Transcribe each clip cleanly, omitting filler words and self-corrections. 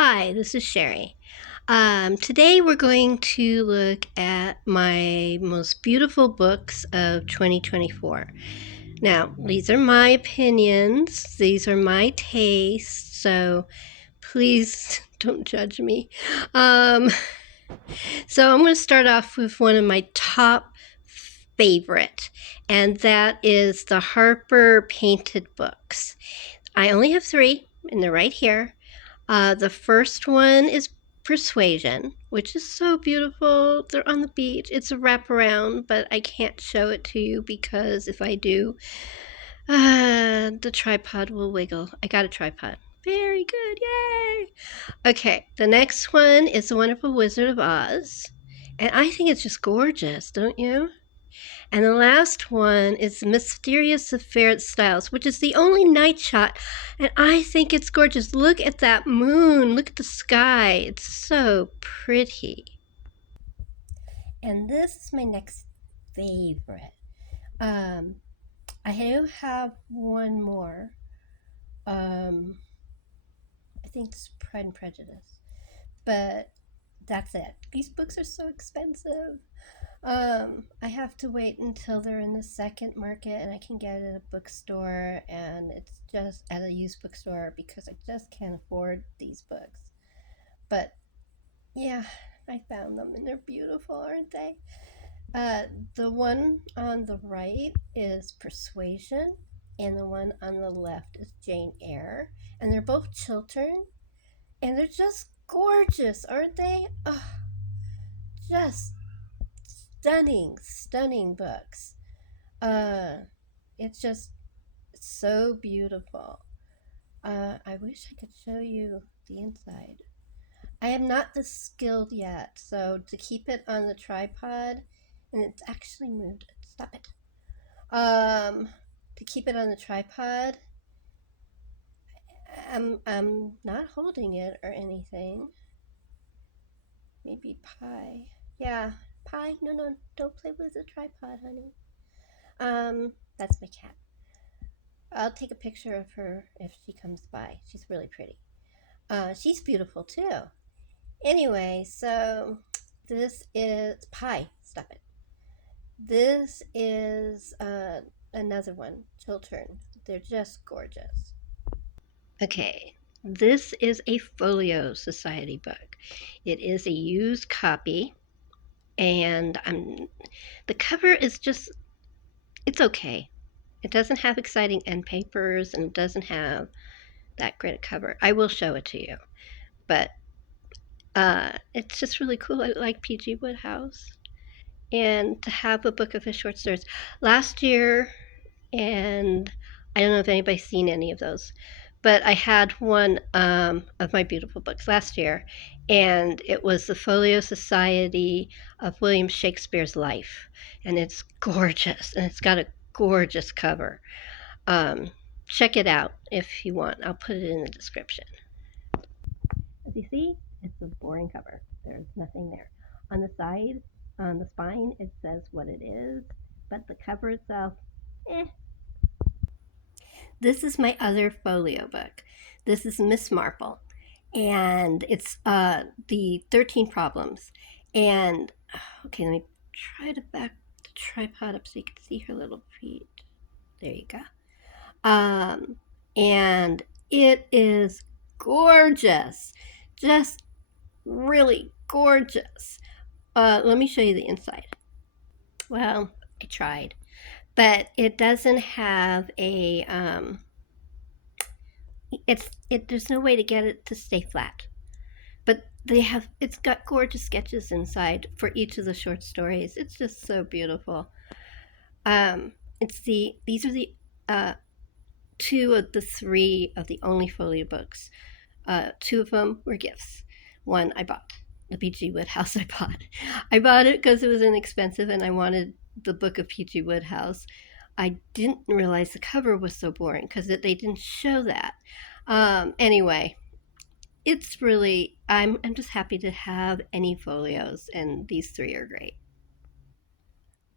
Hi, this is Sherry. Today we're going to look at my most beautiful books of 2024. Now, these are my opinions, these are my tastes, so please don't judge me. Um, so I'm going to start off with one of my top favorite, and that is the Harper Painted books. I only have three, and they're right here. The first one is Persuasion, which is so beautiful. They're on the beach. It's a wraparound, but I can't show it to you because if I do, the tripod will wiggle. I got a tripod. Very good. Yay! Okay, the next one is The Wonderful Wizard of Oz. And I think it's just gorgeous, don't you? And the last one is The Mysterious Affair at Styles, which is the only night shot. And I think it's gorgeous. Look at that moon. Look at the sky. It's so pretty. And this is my next favorite. Um, I do have one more. I think it's Pride and Prejudice. But that's it. These books are so expensive. I have to wait until they're in the second market and I can get it at a bookstore, and it's just at a used bookstore because I just can't afford these books. But yeah, I found them and they're beautiful, aren't they? Uh, the one on the right is Persuasion, and the one on the left is Jane Eyre, and they're both Chiltern, and they're just gorgeous, aren't they? Oh, just stunning, stunning books. Uh, it's just so beautiful. I wish I could show you the inside. I am not this skilled yet, so to keep it on the tripod, and it's actually moved. Stop it. To keep it on the tripod, I'm not holding it or anything. Maybe pie. Yeah, pie. No, no, don't play with the tripod, honey. That's my cat. I'll take a picture of her if she comes by. She's really pretty. She's beautiful too. Anyway, so this is pie. Stop it. This is another one, Chiltern. They're just gorgeous. Okay, this is a Folio Society book. It is a used copy, and the cover is just, it's okay. It doesn't have exciting end papers, and it doesn't have that great a cover. I will show it to you, but it's just really cool. I like P.G. Woodhouse, and to have a book of his short stories. Last year, and I don't know if anybody's seen any of those, but I had one of my beautiful books last year, and it was the Folio Society of William Shakespeare's Life, and it's gorgeous, and it's got a gorgeous cover. Um, Check it out if you want. I'll put it in the description. As you see, it's a boring cover. There's nothing there. On the side, on the spine, it says what it is, but the cover itself, eh. This is my other folio book. This is Miss Marple, and it's the 13 Problems. And okay, let me try to back the tripod up so you can see her little feet. There you go. And it is gorgeous, just really gorgeous. Let me show you the inside. Well, I tried, but it doesn't have a there's no way to get it to stay flat. But it's got gorgeous sketches inside for each of the short stories. It's just so beautiful. These are the two of the three of the only folio books. Two of them were gifts. One I bought. The P.G. Woodhouse I bought. I bought it because it was inexpensive and I wanted the book of P.G. Woodhouse. I didn't realize the cover was so boring because they didn't show that. Anyway, it's really, I'm just happy to have any folios, and these three are great.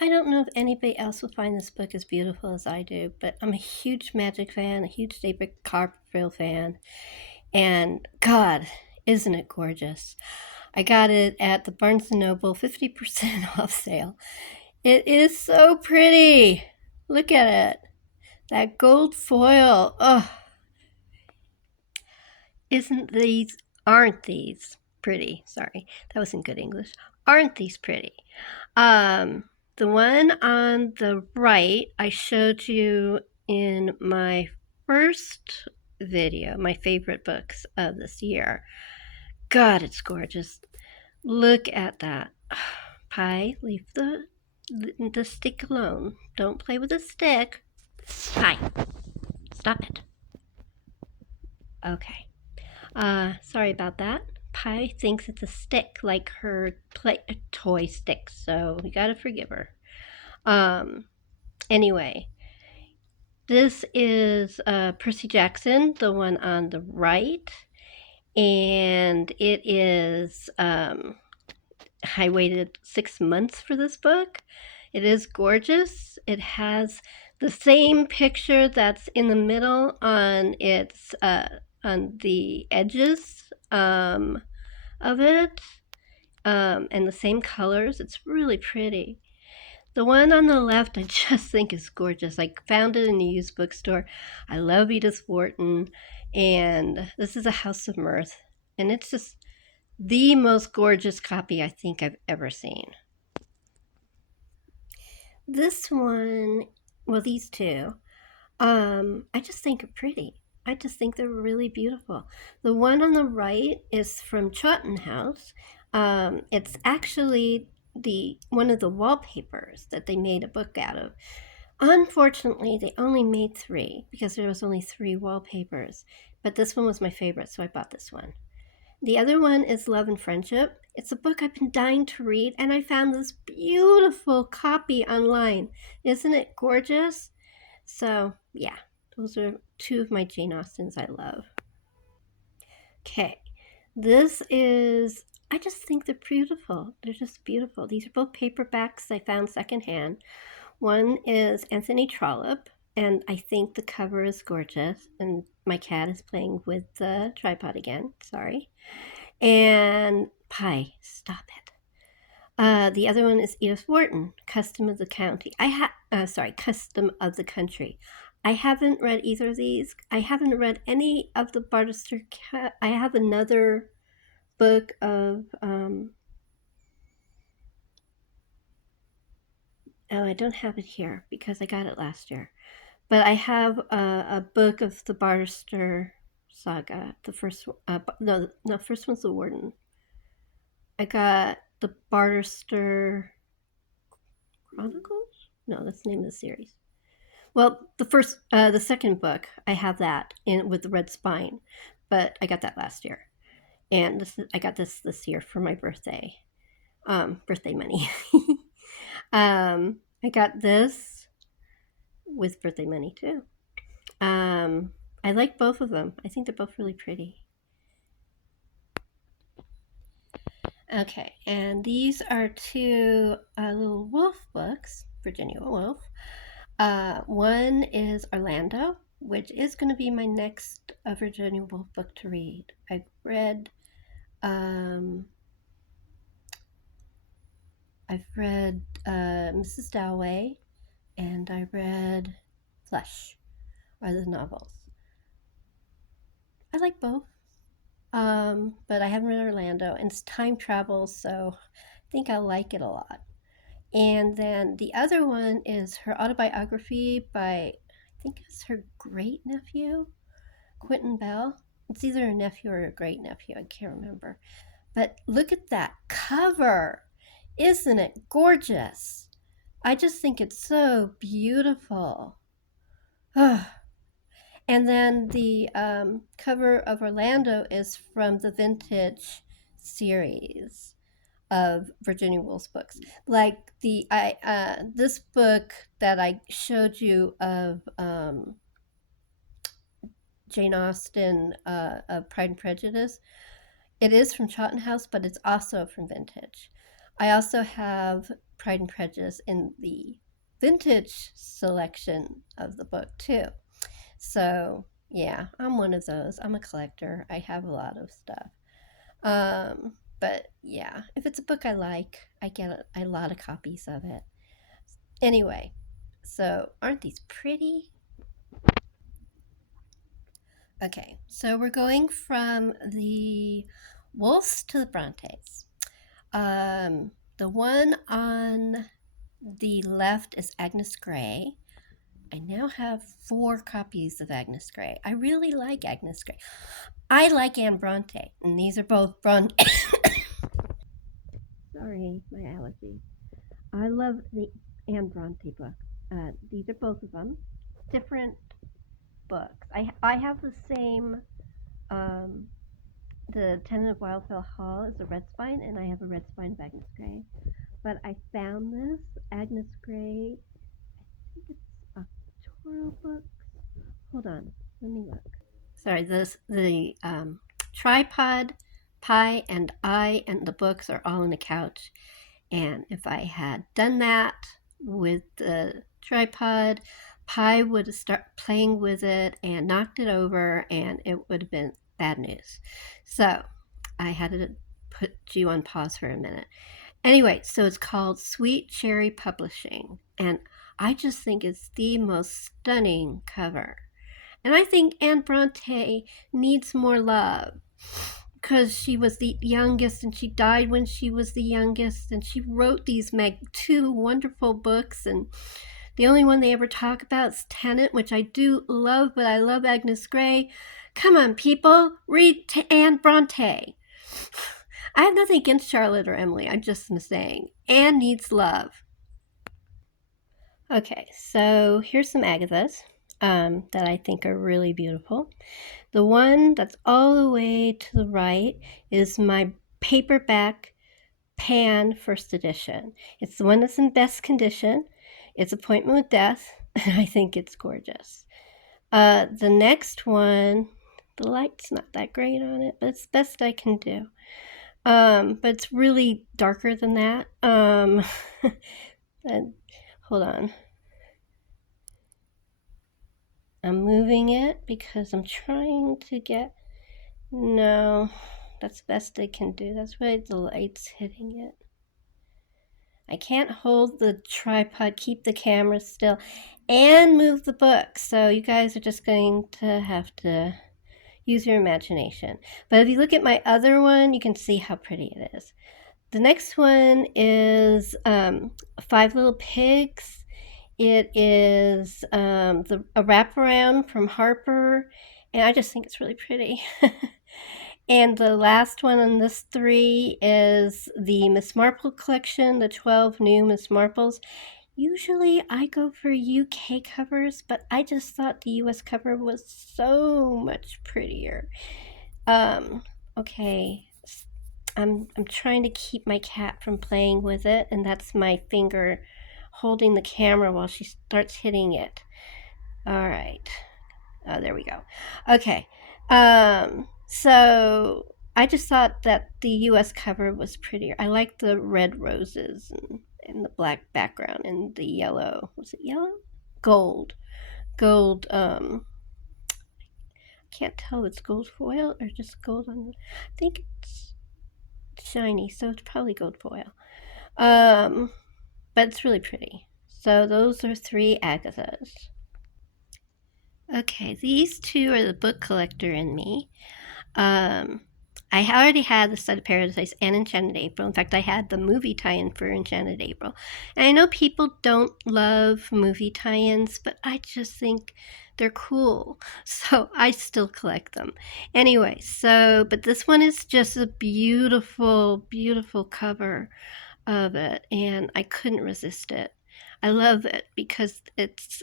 I don't know if anybody else will find this book as beautiful as I do, but I'm a huge Magic fan, a huge David Copperfield fan, and God, Isn't it gorgeous? I got it at the Barnes & Noble 50% off sale. It is so pretty. Look at it. That gold foil. Oh, aren't these pretty? Sorry, that wasn't good English. Aren't these pretty? Um, the one on the right I showed you in my first video, my favorite books of this year. God, it's gorgeous. Look at that. Pie, leave the stick alone. Don't play with the stick. Pie, stop it. Okay. Sorry about that. Pie thinks it's a stick, like her toy stick, so we gotta forgive her. Anyway, this is Percy Jackson, the one on the right, and it is. I waited 6 months for this book. It is gorgeous. It has the same picture that's in the middle on its on the edges of it, and the same colors. It's really pretty. The one on the left I just think is gorgeous. I found it in a used bookstore. I love Edith Wharton, and this is A House of Mirth, and it's just the most gorgeous copy I think I've ever seen. This one, well, these two, I just think are pretty. I just think they're really beautiful. The one on the right is from Chawton House. It's actually one of the wallpapers that they made a book out of. Unfortunately, they only made 3 because there was only 3 wallpapers. But this one was my favorite, so I bought this one. The other one is Love and Friendship. It's a book I've been dying to read, and I found this beautiful copy online. Isn't it gorgeous? So, yeah, those are 2 of my Jane Austens I love. Okay, I just think they're beautiful. They're just beautiful. These are both paperbacks I found secondhand. One is Anthony Trollope, and I think the cover is gorgeous. And my cat is playing with the tripod again. Sorry. And Pie, stop it. The other one is Edith Wharton, Custom of the County. Custom of the Country. I haven't read either of these. I haven't read any of the Barchester Cat. I have another book of I don't have it here because I got it last year. But I have a book of the Barchester saga. The first first one's the Warden. I got the Barchester Chronicles? No, that's the name of the series. Well, the second book, I have that with the red spine, but I got that last year, and I got this year for my birthday, birthday money. I got this with birthday money too. I like both of them. I think they're both really pretty. Okay, and these are 2 little wolf books, Virginia Woolf. One is Orlando, which is going to be my next Virginia Woolf book to read. I've read Mrs. Dalloway, and I read Flesh, are the novels. I like both, but I haven't read Orlando, and it's time travel, so I think I'll like it a lot. And then the other one is her autobiography by, I think it's her great nephew, Quentin Bell. It's either a nephew or a great nephew, I can't remember. But look at that cover. Isn't it gorgeous? I just think it's so beautiful. And then the cover of Orlando is from the Vintage series of Virginia Woolf's books. Like this book that I showed you of Jane Austen of Pride and Prejudice, it is from Chawton House, but it's also from Vintage. I also have Pride and Prejudice in the Vintage selection of the book too. So yeah, I'm one of those. I'm a collector. I have a lot of stuff. But yeah, if it's a book I like, I get a lot of copies of it. Anyway, so aren't these pretty? Okay, so we're going from the Wolves to the Brontes. The one on the left is Agnes Grey. I now have 4 copies of Agnes Grey. I really like Agnes Grey. I like Anne Bronte, and these are both Bronte. Sorry, my allergy. I love the Anne Bronte book. These are both of them. Different books. I have the same um, the Tenant of Wildfell Hall is a red spine, and I have a red spine of Agnes Grey. But I found this Agnes Grey. I think it's Octoro Books. Hold on, let me look. Sorry, the tripod, pie, and I and the books are all on the couch. And if I had done that with the tripod, Pi would have started playing with it and knocked it over, and it would have been bad news. So I had to put you on pause for a minute. Anyway, so it's called Sweet Cherry Publishing, and I just think it's the most stunning cover. And I think Anne Bronte needs more love because she was the youngest and she died when she was the youngest, and she wrote these 2 wonderful books, and the only one they ever talk about is Tenant, which I do love, but I love Agnes Grey. Come on, people, read Anne Bronte. I have nothing against Charlotte or Emily. I'm just saying Anne needs love. Okay, so here's some Agathas that I think are really beautiful. The one that's all the way to the right is my paperback Pan first edition. It's the one that's in best condition. It's Appointment with Death, and I think it's gorgeous. The next one, the light's not that great on it, but it's the best I can do. But it's really darker than that. And, hold on. I'm moving it because I'm trying to get. No, that's the best I can do. That's why the light's hitting it. I can't hold the tripod, keep the camera still, and move the book. So you guys are just going to have to use your imagination. But if you look at my other one, you can see how pretty it is. The next one is 5 Little Pigs. It is a wraparound from Harper, and I just think it's really pretty. And the last one on this 3 is the Miss Marple collection, the 12 new Miss Marples. Usually I go for UK covers, but I just thought the US cover was so much prettier. Okay, I'm trying to keep my cat from playing with it, and that's my finger holding the camera while she starts hitting it. All right. Oh, there we go. Okay. So I just thought that the US cover was prettier. I like the red roses and the black background and the yellow. Was it yellow? Gold. Gold. I can't tell if it's gold foil or just gold on. I think it's shiny, so it's probably gold foil. But it's really pretty. So those are 3 Agathas. Okay, these 2 are the book collector in me. I already had The Stud of Paradise and Enchanted April. In fact, I had the movie tie-in for Enchanted April. And I know people don't love movie tie-ins, but I just think they're cool. So I still collect them. Anyway, but this one is just a beautiful, beautiful cover of it, and I couldn't resist it. I love it because it's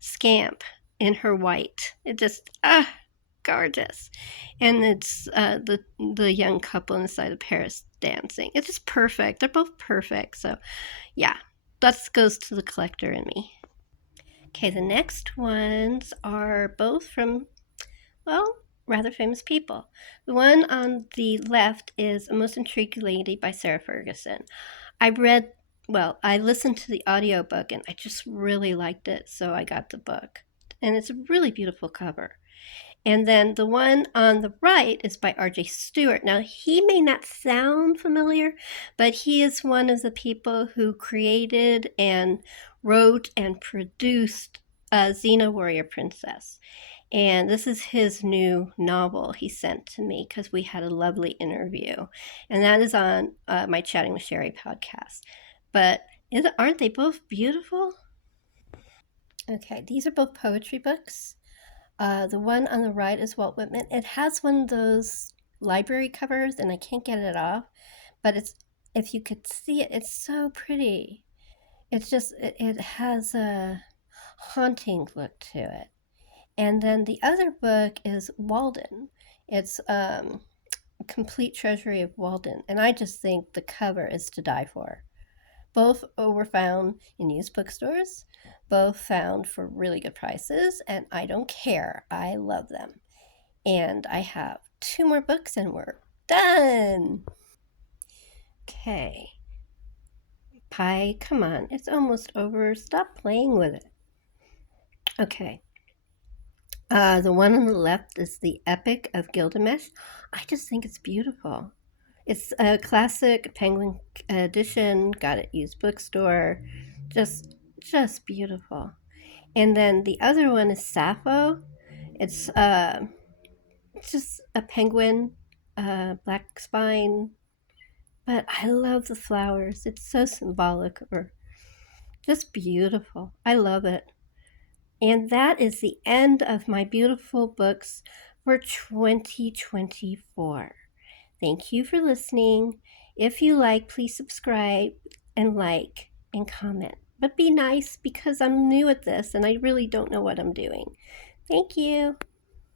Scamp in her white. It just, gorgeous. And it's the young couple inside of Paris dancing. It's just perfect. They're both perfect. So yeah, that goes to the collector in me. Okay, the next ones are both from, well, rather famous people. The one on the left is A Most Intrigued Lady by Sarah Ferguson. I listened to the audiobook and I just really liked it, so I got the book. And it's a really beautiful cover. And then the one on the right is by R.J. Stewart. Now, he may not sound familiar, but he is one of the people who created and wrote and produced Xena Warrior Princess. And this is his new novel he sent to me because we had a lovely interview. And that is on my Chatting with Sherry podcast. But aren't they both beautiful? Okay, these are both poetry books. The one on the right is Walt Whitman. It has one of those library covers, and I can't get it off. But it's if you could see it, it's so pretty. It's just it has a haunting look to it. And then the other book is Walden. It's Complete Treasury of Walden, and I just think the cover is to die for. Both were found in used bookstores, both found for really good prices, and I don't care. I love them. And I have 2 more books and we're done. Okay. Pie, come on. It's almost over. Stop playing with it. Okay. The one on the left is The Epic of Gilgamesh. I just think it's beautiful. It's a classic Penguin edition, got it used bookstore. Just beautiful. And then the other one is Sappho. It's just a penguin, black spine. But I love the flowers. It's so symbolic or just beautiful. I love it. And that is the end of my beautiful books for 2024. Thank you for listening. If you like, please subscribe and like and comment. But be nice because I'm new at this and I really don't know what I'm doing. Thank you.